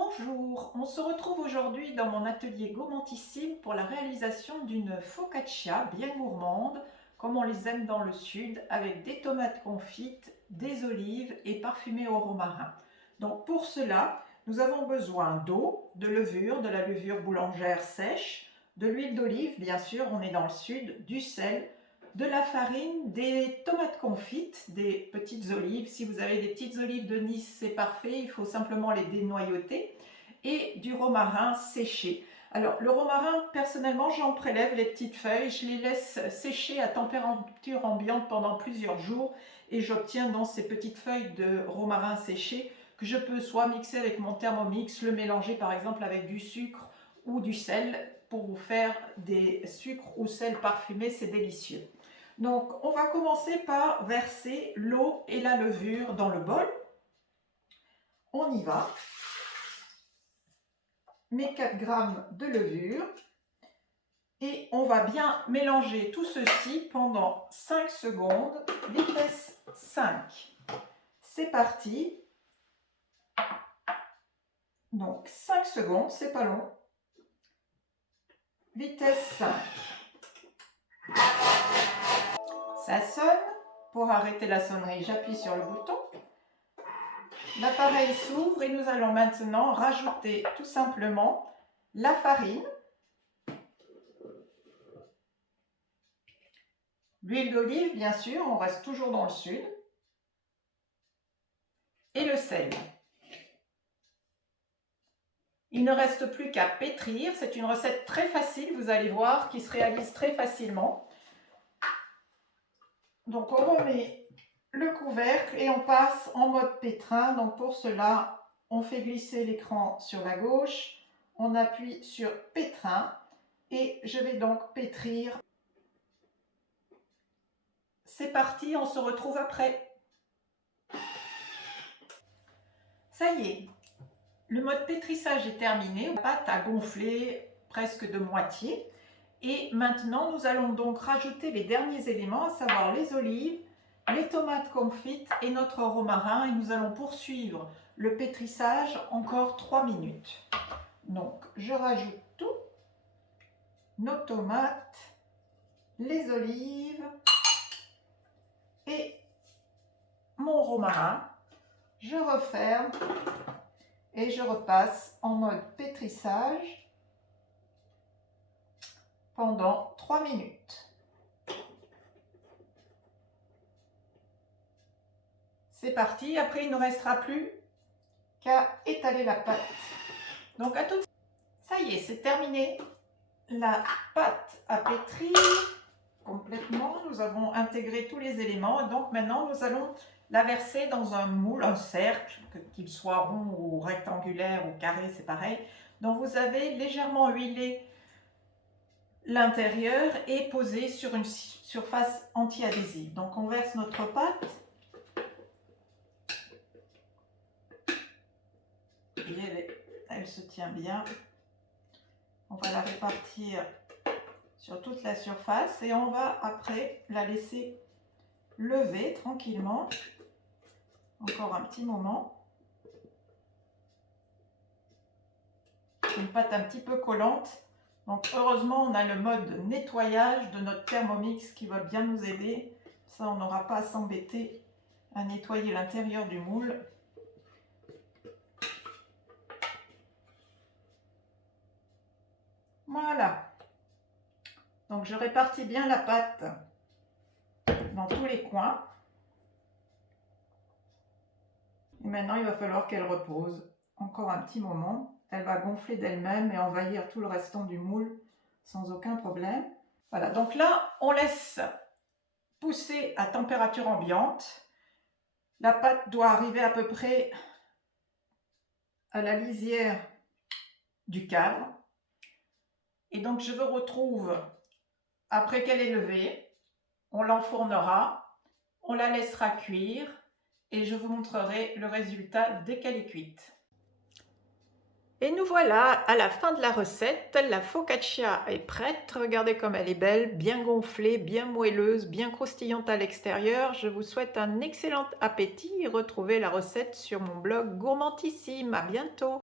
Bonjour, on se retrouve aujourd'hui dans mon atelier gourmandissime pour la réalisation d'une focaccia bien gourmande, comme on les aime dans le sud, avec des tomates confites, des olives et parfumées au romarin. Donc pour cela, nous avons besoin d'eau, de la levure boulangère sèche, de l'huile d'olive, bien sûr, on est dans le sud, du sel, de la farine, des tomates confites, des petites olives. Si vous avez des petites olives de Nice, c'est parfait, il faut simplement les dénoyauter. Et du romarin séché. Alors le romarin, personnellement, j'en prélève les petites feuilles, je les laisse sécher à température ambiante pendant plusieurs jours et j'obtiens donc ces petites feuilles de romarin séché que je peux soit mixer avec mon Thermomix, le mélanger par exemple avec du sucre ou du sel pour vous faire des sucres ou sel parfumés, c'est délicieux. Donc on va commencer par verser l'eau et la levure dans le bol. On y va. Mes 4 grammes de levure. Et on va bien mélanger tout ceci pendant 5 secondes, vitesse 5. C'est parti. Donc 5 secondes, c'est pas long. Vitesse 5. Ça sonne. Pour arrêter la sonnerie, j'appuie sur le bouton. L'appareil s'ouvre et nous allons maintenant rajouter tout simplement la farine, l'huile d'olive bien sûr, on reste toujours dans le sud, et le sel. Il ne reste plus qu'à pétrir, c'est une recette très facile, vous allez voir, qui se réalise très facilement. Donc on remet le couvercle et on passe en mode pétrin. Donc pour cela, on fait glisser l'écran sur la gauche, on appuie sur pétrin et je vais donc pétrir. C'est parti, on se retrouve après. Ça y est, le mode pétrissage est terminé, la pâte a gonflé presque de moitié. Et maintenant, nous allons donc rajouter les derniers éléments, à savoir les olives, les tomates confites et notre romarin. Et nous allons poursuivre le pétrissage encore 3 minutes. Donc, je rajoute tout, nos tomates, les olives et mon romarin. Je referme et je repasse en mode pétrissage pendant 3 minutes. C'est parti, après il ne restera plus qu'à étaler la pâte. Donc à tout. Ça y est, c'est terminé. La pâte a pétri complètement. Nous avons intégré tous les éléments. Donc maintenant, nous allons la verser dans un moule, un cercle, qu'il soit rond ou rectangulaire ou carré, c'est pareil. Donc vous avez légèrement huilé l'intérieur et posé sur une surface anti-adhésive. Donc on verse notre pâte. Et elle se tient bien. On va la répartir sur toute la surface et on va après la laisser lever tranquillement. Encore un petit moment. Une pâte un petit peu collante. Donc heureusement, on a le mode nettoyage de notre Thermomix qui va bien nous aider. Ça, on n'aura pas à s'embêter à nettoyer l'intérieur du moule. Voilà. Donc je répartis bien la pâte dans tous les coins. Et maintenant, il va falloir qu'elle repose encore un petit moment. Elle va gonfler d'elle-même et envahir tout le restant du moule sans aucun problème. Voilà, donc là, on laisse pousser à température ambiante. La pâte doit arriver à peu près à la lisière du cadre. Et donc, je vous retrouve après qu'elle est levée. On l'enfournera, on la laissera cuire et je vous montrerai le résultat dès qu'elle est cuite. Et nous voilà à la fin de la recette. La focaccia est prête. Regardez comme elle est belle, bien gonflée, bien moelleuse, bien croustillante à l'extérieur. Je vous souhaite un excellent appétit et retrouvez la recette sur mon blog Gourmandissime. À bientôt.